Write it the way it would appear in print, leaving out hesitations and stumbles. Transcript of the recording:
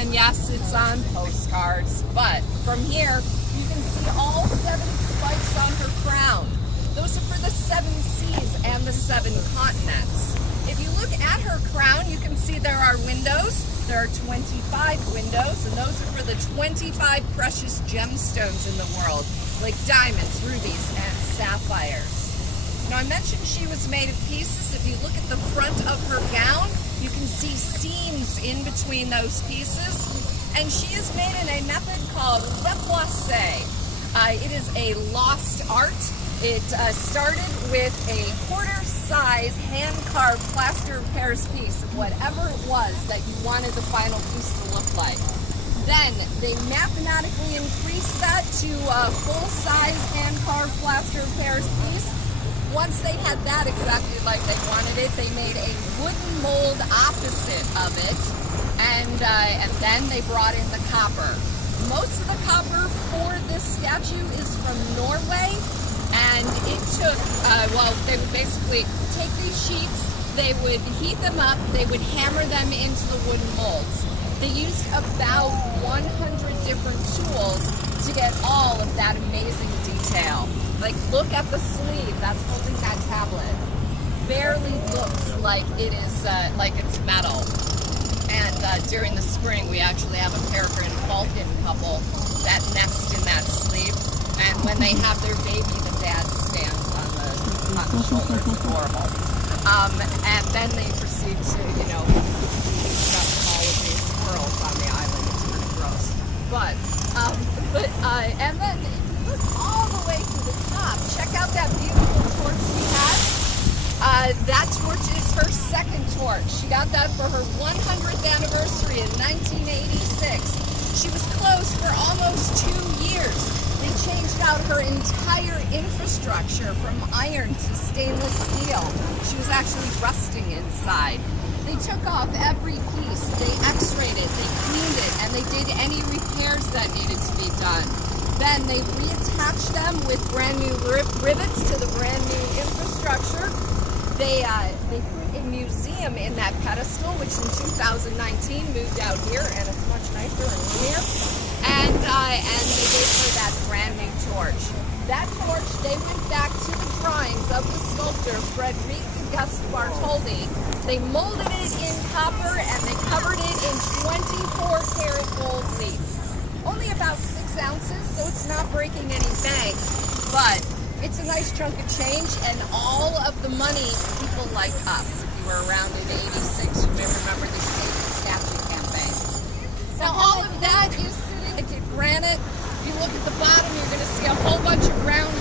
And yes, it's on postcards, but from here, you can see all 7 spikes on her crown. Those are for the 7 seas and the 7 continents. If you look at her crown, you can see there are windows. There are 25 windows, and those are for the 25 precious gemstones in the world, like diamonds, rubies, and sapphires. Now, I mentioned she was made of pieces. If you look at the front of her gown, you can see seams in between those pieces. And she is made in a method called repoussé. It is a lost art. It started with a quarter-size hand-carved plaster of Paris piece of whatever it was that you wanted the final piece to look like. Then they mathematically increased that to a full-size hand-carved plaster of Paris piece. Once they had that exactly like they wanted it, they made a wooden mold opposite of it, and then they brought in the copper. Most of the copper for this statue is from Norway, and it took, they would basically take these sheets, they would heat them up, they would hammer them into the wooden molds. They used about 100 different tools to get all of that amazing detail. Like, look at the sleeve that's holding that tablet. Barely looks like it is, like it's metal. And during the spring, we actually have a peregrine falcon couple that nest in that sleeve. And when they have their baby, the dad stands on the shoulder. It's adorable. And then they proceed to, shove all of these pearls on the island. It's pretty gross. And then if you look all the way to the top, check out that beautiful torch she has. That torch is her second torch. She got that for her 100th anniversary in 1986. She was closed for almost 2 years. They changed out her entire infrastructure from iron to stainless steel. She was actually rusting inside. They took off every piece, they x-rayed it, they cleaned it, and they did any repairs that needed to be done. Then they reattached them with brand new rivets to the brand new infrastructure. They put a museum in that pedestal, which in 2019 moved out here, and it's much nicer and roomier. And they gave her that brand new torch. That torch, they went back to the drawings of the sculptor Frederic Auguste Bartholdi. They molded it in copper and they covered it in 24 karat gold leaf. Only about 6 ounces, so it's not breaking any banks, but it's a nice chunk of change, and all of the money, people like us, if you were around in 86, you may remember the Save the Statue campaign. Now all of that is sitting like granite. If you look at the bottom, you're going to see a whole bunch of round